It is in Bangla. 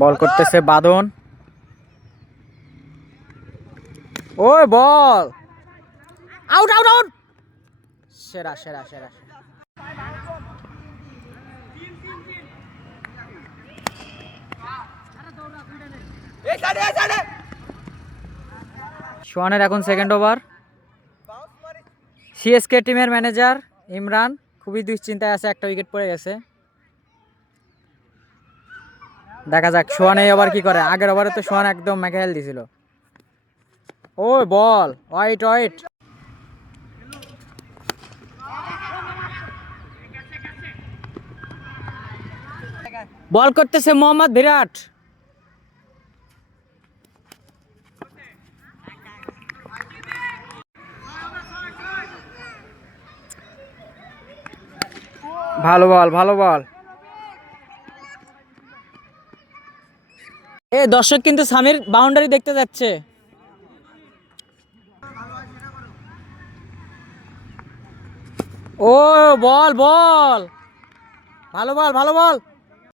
বল করতেছে বাদন। ওই বল আউট আউট আউট। সেরা সেরা সেরা। সোহানের এখন সেকেন্ড ওভার। সিএসকে টিমের ম্যানেজার ইমরান খুবই দুশ্চিন্তায় আছে, একটা উইকেট পড়ে গেছে। দেখা যাক সোহান এই ওভার কি করে। আগের ওভারে তো সোহান একদম মেকাহেল দিছিল। ও বল ওয়াইট ওয়াইট। বল করতেছে মোহাম্মদ বিরাট। ভালো বল ভালো বল। এ দর্শক কিন্তু সামির বাউন্ডারি দেখতে যাচ্ছে। ও বল বল ভালো বল ভালো বল।